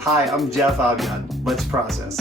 Hi, I'm Jeff Abyad. Let's process.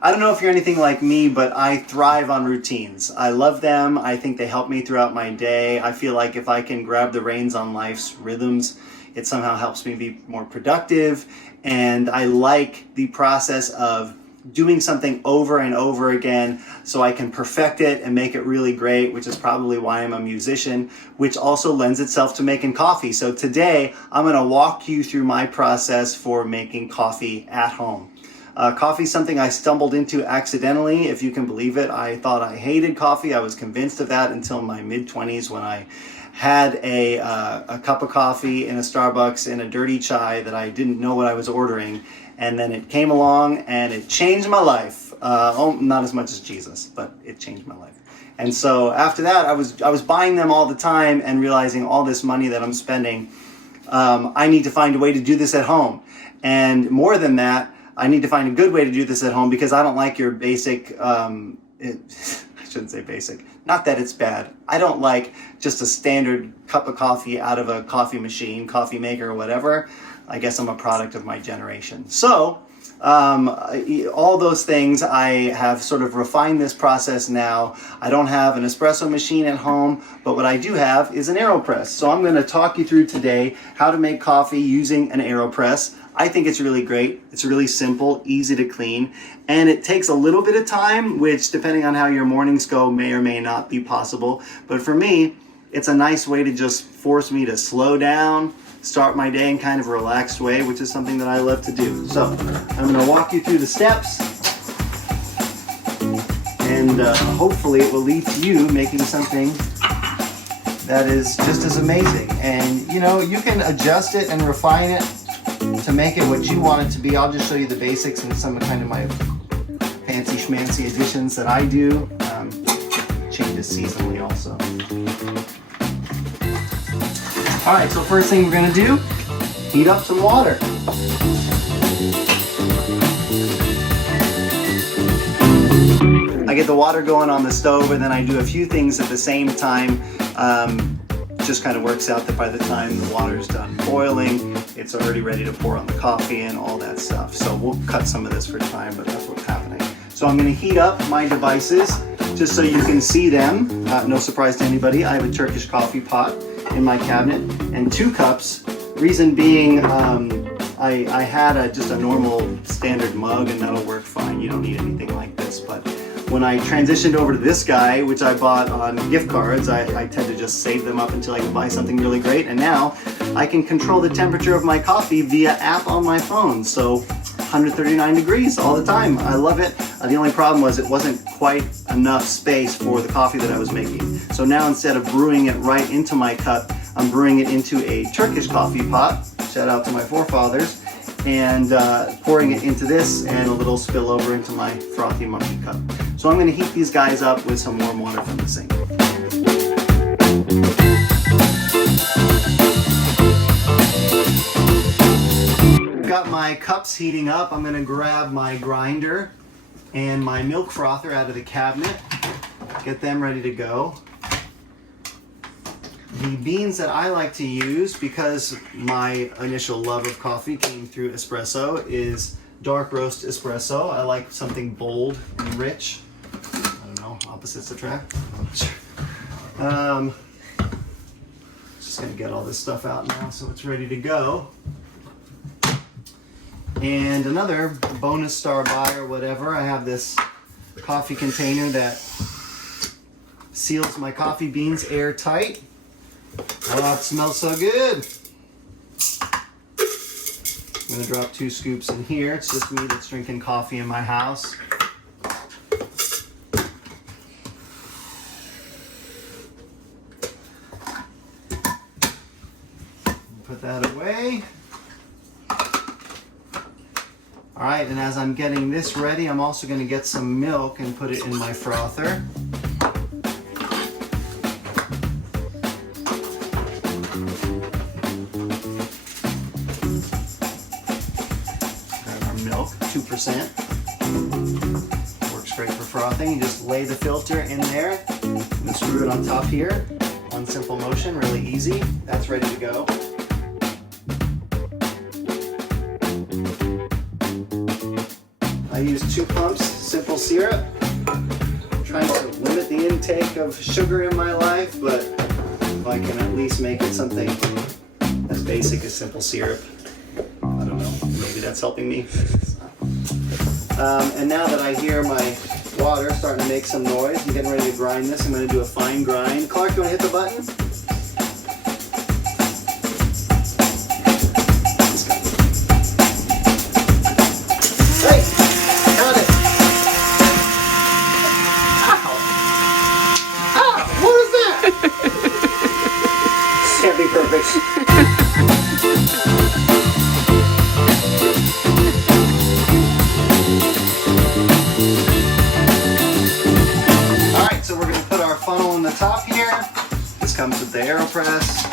I don't know if you're anything like me, but I thrive on routines. I love them. I think they help me throughout my day. I feel like if I can grab the reins on life's rhythms, it somehow helps me be more productive. And I like the process of doing something over and over again so I can perfect it and make it really great, which is probably why I'm a musician, which also lends itself to making coffee. So today I'm going to walk you through my process for making coffee at home. Coffee is something I stumbled into accidentally, if you can believe it. I thought I hated coffee. I was convinced of that until my mid-20s when I had a cup of coffee in a Starbucks in a dirty chai that I didn't know what I was ordering. And then it came along and it changed my life. Not as much as Jesus, but it changed my life. And so after that, I was buying them all the time and realizing all this money that I'm spending, I need to find a way to do this at home. And more than that, I need to find a good way to do this at home because I don't like your basic, I shouldn't say basic, not that it's bad. I don't like just a standard cup of coffee out of a coffee machine, coffee maker, or whatever. I guess I'm a product of my generation. So all those things, I have sort of refined this process now. I don't have an espresso machine at home, but what I do have is an Aeropress. So I'm going to talk you through today how to make coffee using an Aeropress. I think it's really great. It's really simple, easy to clean, and it takes a little bit of time, which depending on how your mornings go may or may not be possible. But for me, it's a nice way to just force me to slow down, start my day in kind of a relaxed way, which is something that I love to do. So I'm going to walk you through the steps, and hopefully it will lead to you making something that is just as amazing. And you know, you can adjust it and refine it to make it what you want it to be. I'll just show you the basics and some of kind of my fancy schmancy additions that I do. Changes seasonally also. All right, so first thing we're gonna do, heat up some water. I get the water going on the stove and then I do a few things at the same time. Just kind of works out that by the time the water's done boiling, it's already ready to pour on the coffee and all that stuff. So we'll cut some of this for time, but that's what's happening. So I'm going to heat up my devices just so you can see them. No surprise to anybody, I have a Turkish coffee pot in my cabinet and 2 cups. Reason being, I had just a normal standard mug and that'll work fine. You don't need anything like this, but when I transitioned over to this guy, which I bought on gift cards, I tend to just save them up until I can buy something really great. And now I can control the temperature of my coffee via app on my phone. So 139 degrees all the time. I love it. The only problem was it wasn't quite enough space for the coffee that I was making. So now instead of brewing it right into my cup, I'm brewing it into a Turkish coffee pot. Shout out to my forefathers. And pouring it into this and a little spill over into my frothy monkey cup. So I'm going to heat these guys up with some warm water from the sink. Got my cups heating up. I'm going to grab my grinder and my milk frother out of the cabinet, get them ready to go. The beans that I like to use, because my initial love of coffee came through espresso, is dark roast espresso. I like something bold and rich. I don't know, opposites attract. Just gonna get all this stuff out now so it's ready to go. And another bonus star buy or whatever, I have this coffee container that seals my coffee beans airtight. Oh, it smells so good. I'm gonna drop 2 scoops in here. It's just me that's drinking coffee in my house. Put that away. All right, and as I'm getting this ready, I'm also gonna get some milk and put it in my frother. Milk, 2%. Works great for frothing. You just lay the filter in there and screw it on top here. One simple simple motion, really easy. That's ready to go. I use 2 pumps simple syrup. I'm trying to limit the intake of sugar in my life, but if I can at least make it something as basic as simple syrup, I don't know, maybe that's helping me. And now that I hear my water starting to make some noise, I'm getting ready to grind this. I'm going to do a fine grind. Clark, you want to hit the button? Hey, got it. Ow. Ow, what was that? Can't be perfect. Funnel in the top here. This comes with the Aeropress.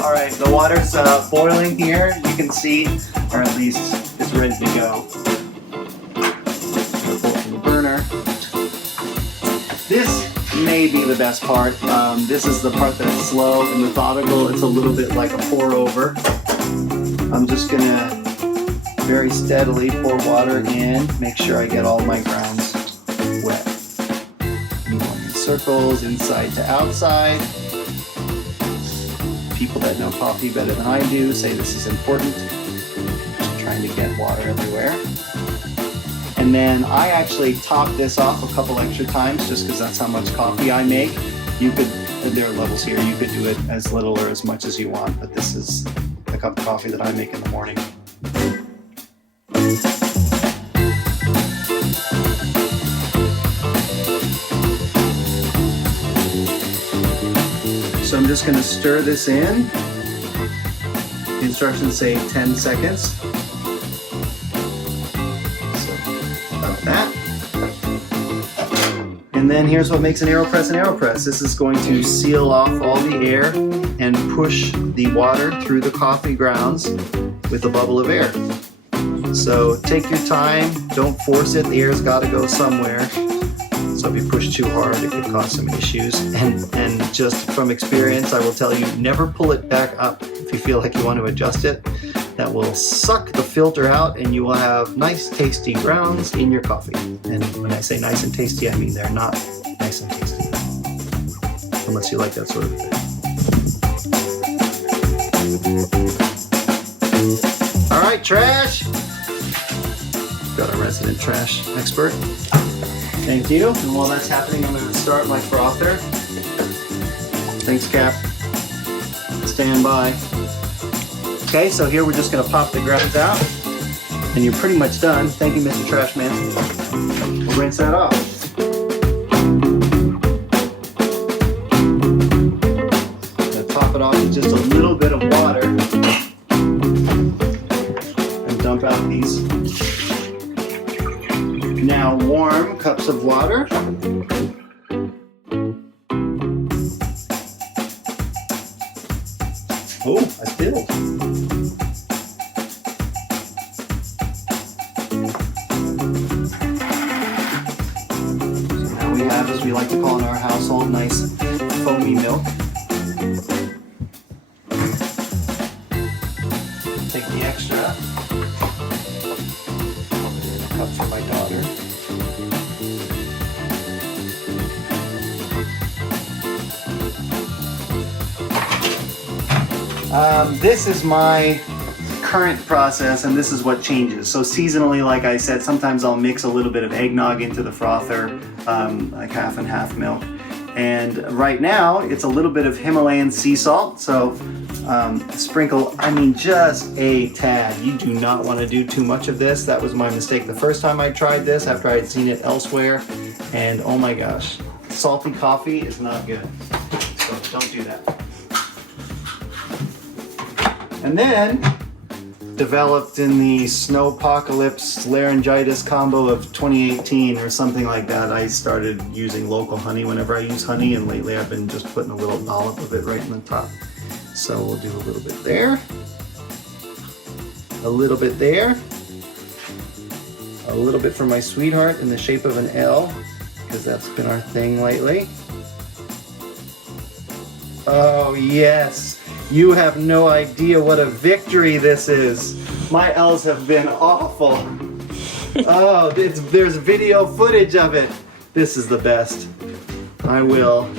All right, the water's boiling here. You can see, or at least it's ready to go. Pull it from the burner. This may be the best part. This is the part that's slow and methodical. It's a little bit like a pour over. I'm just gonna very steadily pour water in, make sure I get all my grounds wet. You want in circles, inside to outside. People that know coffee better than I do say this is important. Just trying to get water everywhere. And then I actually top this off a couple extra times just because that's how much coffee I make. You could, there are levels here, you could do it as little or as much as you want, but this is the cup of coffee that I make in the morning. So I'm just going to stir this in. The instructions say 10 seconds. So about that. And then here's what makes an Aeropress an Aeropress. This is going to seal off all the air and push the water through the coffee grounds with a bubble of air. So take your time, don't force it, the air's got to go somewhere. So if you push too hard, it could cause some issues. And just from experience, I will tell you, never pull it back up if you feel like you want to adjust it. That will suck the filter out and you will have nice tasty grounds in your coffee. And when I say nice and tasty, I mean they're not nice and tasty. Unless you like that sort of thing. All right, trash. Got a resident trash expert. Thank you. And while that's happening, I'm going to start my frother. Thanks, Cap. Stand by. Okay, so here we're just going to pop the grounds out. And you're pretty much done. Thank you, Mr. Trashman. We'll rinse that off. I'm going to top it off with just a little bit of water. And dump out these now warm cups of water. Oh, I spilled. So now we have, as we like to call in our household, nice foamy milk. Take the extra. A cup for my daughter. This is my current process, and this is what changes. So seasonally, like I said, sometimes I'll mix a little bit of eggnog into the frother, like half and half milk. And right now, it's a little bit of Himalayan sea salt. So sprinkle, I mean, just a tad. You do not want to do too much of this. That was my mistake the first time I tried this after I had seen it elsewhere. And oh my gosh, salty coffee is not good. So don't do that. And then, developed in the snowpocalypse laryngitis combo of 2018 or something like that, I started using local honey whenever I use honey, and lately I've been just putting a little dollop of it right in the top. So we'll do a little bit there, a little bit there, a little bit for my sweetheart in the shape of an L, because that's been our thing lately. Oh yes, you have no idea what a victory this is. My L's have been awful. Oh, there's video footage of it. This is the best. I will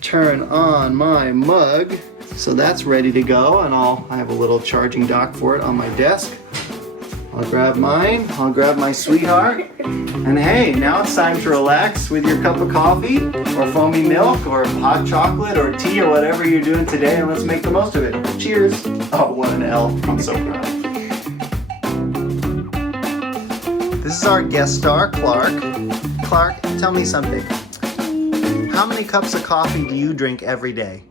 turn on my mug. So that's ready to go, and I have a little charging dock for it on my desk. I'll grab mine, I'll grab my sweetheart, and hey, now it's time to relax with your cup of coffee, or foamy milk, or hot chocolate, or tea, or whatever you're doing today, and let's make the most of it. Cheers! Oh, what an L. I'm so proud. This is our guest star, Clark. Clark, tell me something. How many cups of coffee do you drink every day?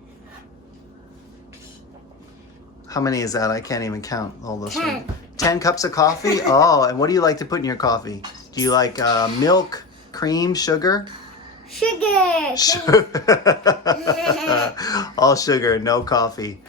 How many is that? I can't even count all those 10. things. 10 cups of coffee? Oh, and what do you like to put in your coffee? Do you like milk, cream, sugar? Sugar. All sugar, no coffee.